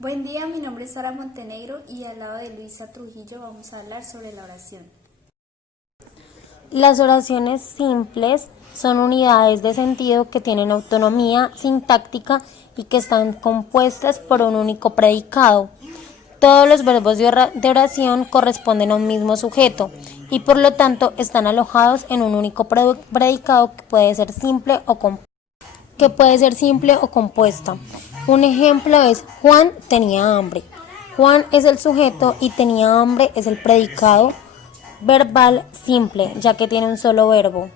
Buen día, mi nombre es Sara Montenegro y al lado de Luisa Trujillo vamos a hablar sobre la oración. Las oraciones simples son unidades de sentido que tienen autonomía sintáctica y que están compuestas por un único predicado. Todos los verbos de oración corresponden a un mismo sujeto y por lo tanto están alojados en un único predicado que puede ser simple o compuesta. Un ejemplo es Juan tenía hambre. Juan es el sujeto y tenía hambre es el predicado verbal simple, ya que tiene un solo verbo.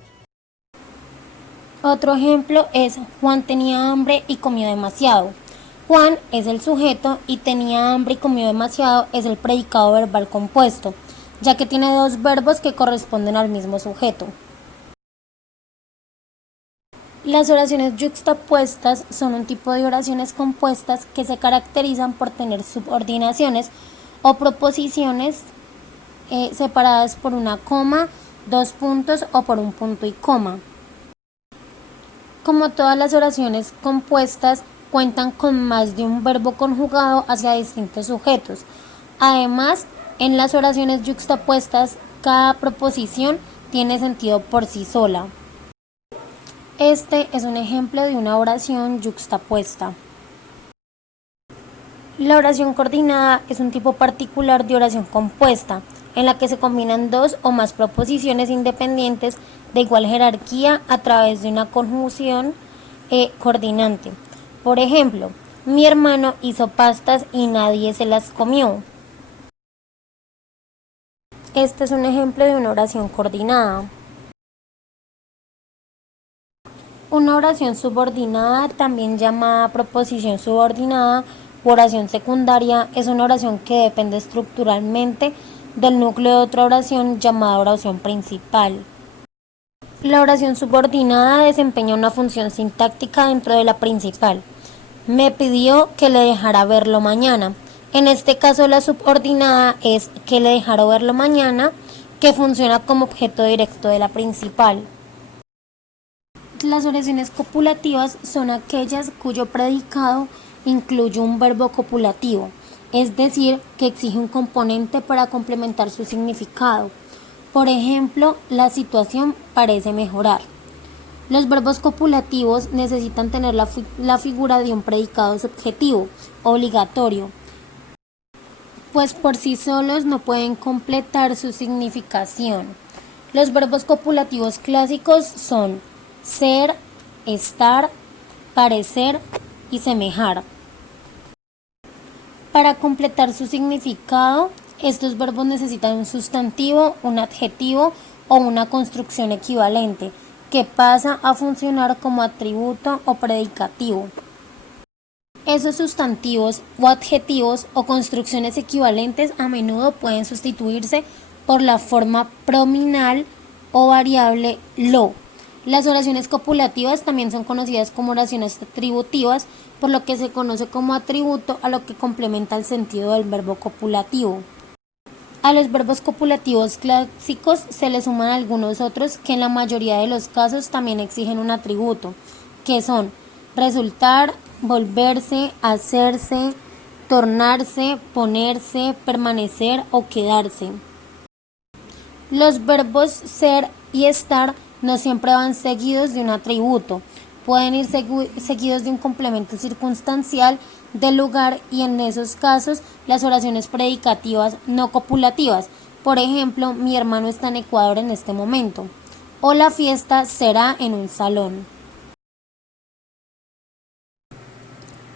Otro ejemplo es Juan tenía hambre y comió demasiado. Juan es el sujeto y tenía hambre y comió demasiado es el predicado verbal compuesto, ya que tiene dos verbos que corresponden al mismo sujeto. Las oraciones yuxtapuestas son un tipo de oraciones compuestas que se caracterizan por tener subordinaciones o proposiciones separadas por una coma, dos puntos o por un punto y coma. Como todas las oraciones compuestas, cuentan con más de un verbo conjugado hacia distintos sujetos. Además, en las oraciones yuxtapuestas, cada proposición tiene sentido por sí sola. Este es un ejemplo de una oración yuxtapuesta. La oración coordinada es un tipo particular de oración compuesta, en la que se combinan dos o más proposiciones independientes de igual jerarquía a través de una conjunción coordinante. Por ejemplo, mi hermano hizo pastas y nadie se las comió. Este es un ejemplo de una oración coordinada. Una oración subordinada, también llamada proposición subordinada u oración secundaria, es una oración que depende estructuralmente del núcleo de otra oración llamada oración principal. La oración subordinada desempeña una función sintáctica dentro de la principal. Me pidió que le dejara verlo mañana. En este caso la subordinada es que le dejara verlo mañana, que funciona como objeto directo de la principal. Las oraciones copulativas son aquellas cuyo predicado incluye un verbo copulativo, es decir, que exige un componente para complementar su significado. Por ejemplo, la situación parece mejorar. Los verbos copulativos necesitan tener la figura de un predicado subjetivo, obligatorio, pues por sí solos no pueden completar su significación. Los verbos copulativos clásicos son ser, estar, parecer y semejar. Para completar su significado, estos verbos necesitan un sustantivo, un adjetivo o una construcción equivalente, que pasa a funcionar como atributo o predicativo. Esos sustantivos o adjetivos o construcciones equivalentes a menudo pueden sustituirse por la forma pronominal o variable lo. Las oraciones copulativas también son conocidas como oraciones atributivas, por lo que se conoce como atributo a lo que complementa el sentido del verbo copulativo. A los verbos copulativos clásicos se le suman algunos otros que en la mayoría de los casos también exigen un atributo, que son resultar, volverse, hacerse, tornarse, ponerse, permanecer o quedarse. Los verbos ser y estar no siempre van seguidos de un atributo, pueden ir seguidos de un complemento circunstancial del lugar y en esos casos las oraciones predicativas no copulativas, por ejemplo, mi hermano está en Ecuador en este momento, o la fiesta será en un salón.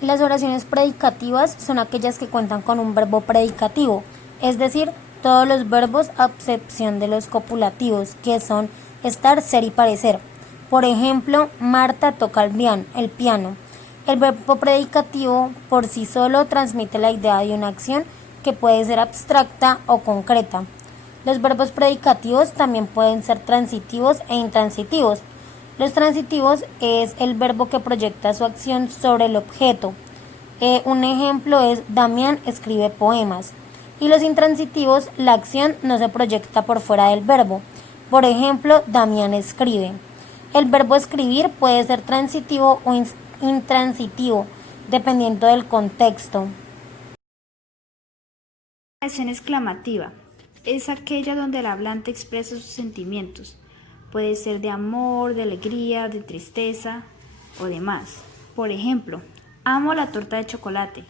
Las oraciones predicativas son aquellas que cuentan con un verbo predicativo, es decir, todos los verbos a excepción de los copulativos, que son estar, ser y parecer. Por ejemplo, Marta toca el piano. El verbo predicativo por sí solo transmite la idea de una acción que puede ser abstracta o concreta. Los verbos predicativos también pueden ser transitivos e intransitivos. Los transitivos es el verbo que proyecta su acción sobre el objeto. Un ejemplo es Damián escribe poemas. Y los intransitivos, la acción no se proyecta por fuera del verbo. Por ejemplo, Damián escribe. El verbo escribir puede ser transitivo o intransitivo, dependiendo del contexto. Oración exclamativa es aquella donde el hablante expresa sus sentimientos. Puede ser de amor, de alegría, de tristeza o demás. Por ejemplo, amo la torta de chocolate.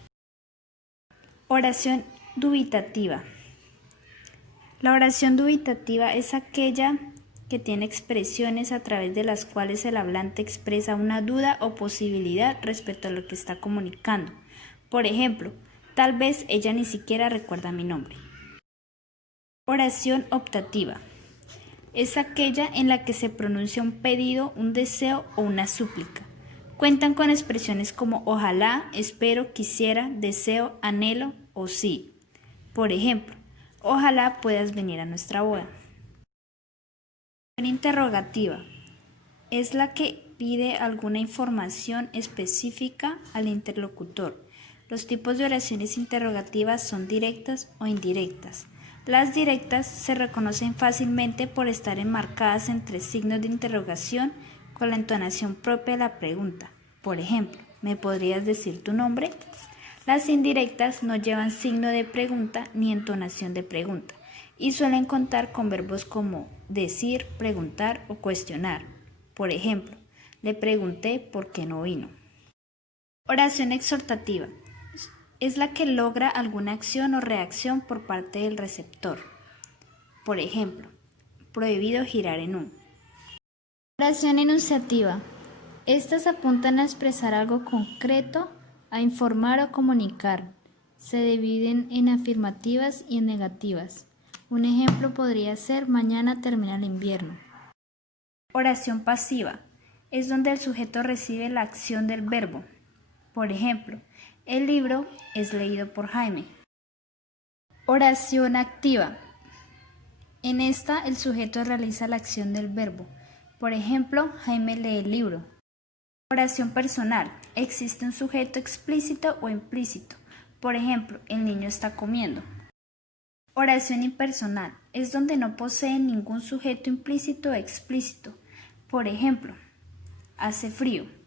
Oración dubitativa. La oración dubitativa es aquella que tiene expresiones a través de las cuales el hablante expresa una duda o posibilidad respecto a lo que está comunicando. Por ejemplo, tal vez ella ni siquiera recuerda mi nombre. Oración optativa. Es aquella en la que se pronuncia un pedido, un deseo o una súplica. Cuentan con expresiones como ojalá, espero, quisiera, deseo, anhelo o sí. Por ejemplo, ojalá puedas venir a nuestra boda. Oración interrogativa. Es la que pide alguna información específica al interlocutor. Los tipos de oraciones interrogativas son directas o indirectas. Las directas se reconocen fácilmente por estar enmarcadas entre signos de interrogación con la entonación propia de la pregunta. Por ejemplo, ¿me podrías decir tu nombre? Las indirectas no llevan signo de pregunta ni entonación de pregunta y suelen contar con verbos como decir, preguntar o cuestionar. Por ejemplo, le pregunté por qué no vino. Oración exhortativa. Es la que logra alguna acción o reacción por parte del receptor. Por ejemplo, prohibido girar en U. Oración enunciativa. Estas apuntan a expresar algo concreto, a informar o comunicar. Se dividen en afirmativas y en negativas. Un ejemplo podría ser mañana termina el invierno. Oración pasiva. Es donde el sujeto recibe la acción del verbo. Por ejemplo, el libro es leído por Jaime. Oración activa. En esta el sujeto realiza la acción del verbo. Por ejemplo, Jaime lee el libro. Oración personal. Existe un sujeto explícito o implícito. Por ejemplo, el niño está comiendo. Oración impersonal. Es donde no posee ningún sujeto implícito o explícito. Por ejemplo, hace frío.